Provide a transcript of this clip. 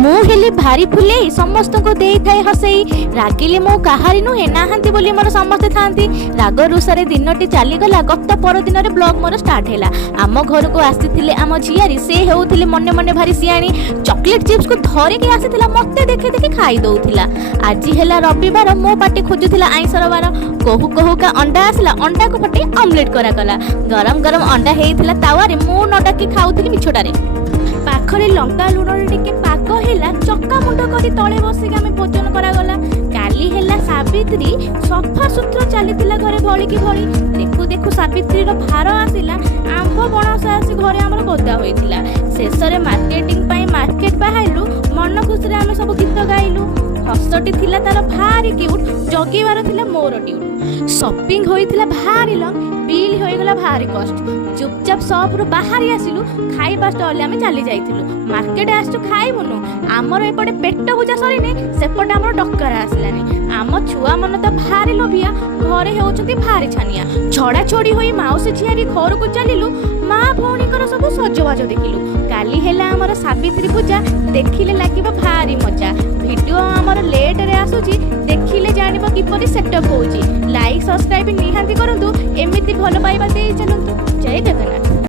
ମୁଁ ହେଲି ଭାରି ଫୁଲେଇ ସମସ୍ତଙ୍କୁ ଦେଇଥାଏ ହସେଇ ରାଗିଲି ମୁଁ କାହାରି ନୁହେଁ ନାହାନ୍ତି ବୋଲି ମୋର ସମସ୍ତେ ଥାନ୍ତି ରାଗ ରୁଷାରେ ଦିନଟି ଚାଲିଗଲା ଗତ ପରଦିନରେ ବ୍ଲଗ ମୋର ଷ୍ଟାର୍ଟ ହେଲା ଆମ ଘରକୁ ଆସିଥିଲେ ଆମ ଝିଆରୀ ସେ ହେଉଥିଲେ ମନେ ମନେ ଭାରି ସିଆଣି ଚକୋଲେଟ୍ ଚିପ୍ସକୁ ଧରିକି ଆସିଥିଲା ମତେ ଦେଖି ଦେଖି ଖାଇ ଦଉଥିଲା ଆଜି ହେଲା ରବିବାର ମୋ ପାଟି ଖୋଜୁଥିଲା ଆଇଁଷର ବାର କହୁ କହୁକା ଅଣ୍ଡା ଆସିଲା ଅଣ୍ଡାକୁ ଫଟେଇ ଅମଲେଟ୍ କରାଗଲା ଗରମ ଗରମ ଅଣ୍ଡା ହେଇଥିଲା ତାୱାରେ ମୁଁ ନ ଡାକି ଖାଉଥିଲି ମିଛଟାରେ ପାଖରେ ଲଙ୍କା ଲୁଣରେ ଟିକେ ପାଗ ହେଲା ଚକା ମୁଣ୍ଡ କରି ତଳେ ବସିକି ଆମେ ଭୋଜନ କରାଗଲା କାଲି ହେଲା ସାବିତ୍ରୀ ସଫା ସୁତୁରା ଚାଲିଥିଲା ଘରେ ଭଳିକି ଭଳି ଦେଖୁ ଦେଖୁ ସାବିତ୍ରୀର ଭାର ଆସିଲା ଆମ୍ବ ପଣସ ଆସି ଘରେ ଆମର ଗଦା ହୋଇଥିଲା ଶେଷରେ ମାର୍କେଟିଂ ପାଇଁ ମାର୍କେଟ ବାହାରିଲୁ ମନ ଖୁସିରେ ଆମେ ସବୁ ଗୀତ ଗାଇଲୁ ହସଟି ଥିଲା ତାର ଭାରି କ୍ୟୁଟ୍ ଜଗିବାର ଥିଲା ମୋର ଡ୍ୟୁଟି ସପିଂ ହୋଇଥିଲା ଭାରି ଲଙ୍ଗ ବିଲ୍ ହୋଇଗଲା ଭାରି କଷ୍ଟ ଚୁପଚାପ ସପରୁ ବାହାରି ଆସିଲୁ ଖାଇବା ଷ୍ଟଲରେ ଆମେ ଚାଲି ଯାଇଥିଲୁ ମାର୍କେଟ ଆସିଛୁ ଖାଇବୁନୁ ଆମର ଏପଟେ ପେଟ ପୂଜା ସରିନି ସେପଟେ ଆମର ଡକରା ଆସିଲାନି ଆମ ଛୁଆ ମନ ତ ଭାରି ଲୋଭିଆ ଘରେ ହେଉଛନ୍ତି ଭାରି ଛାନିଆ ଛଡ଼ା ଛଡ଼ି ହୋଇ ମାଉସୀ ଝିଆରୀ ଘରକୁ ଚାଲିଲୁ ମା ଭଉଣୀଙ୍କର ସବୁ ସଜବାଜ ଦେଖିଲୁ କାଲି ହେଲା ଆମର ସାବିତ୍ରୀ ପୂଜା ଦେଖିଲେ ଲାଗିବ ଭାରି ମଜା ଭିଡ଼ିଓ ଆମର ଲେଟରେ ଆସୁଛି ଦେଖିଲେ ଜାଣିବ କିପରି ସେଟଅପ୍ ହେଉଛି ଲାଇକ୍ ସବସ୍କ୍ରାଇବ ନିହାତି କରନ୍ତୁ ଏମିତି ଭଲ ପାଇବା ଦେଇ ଚାଲନ୍ତୁ ଜୟ ଜଗନ୍ନାଥ।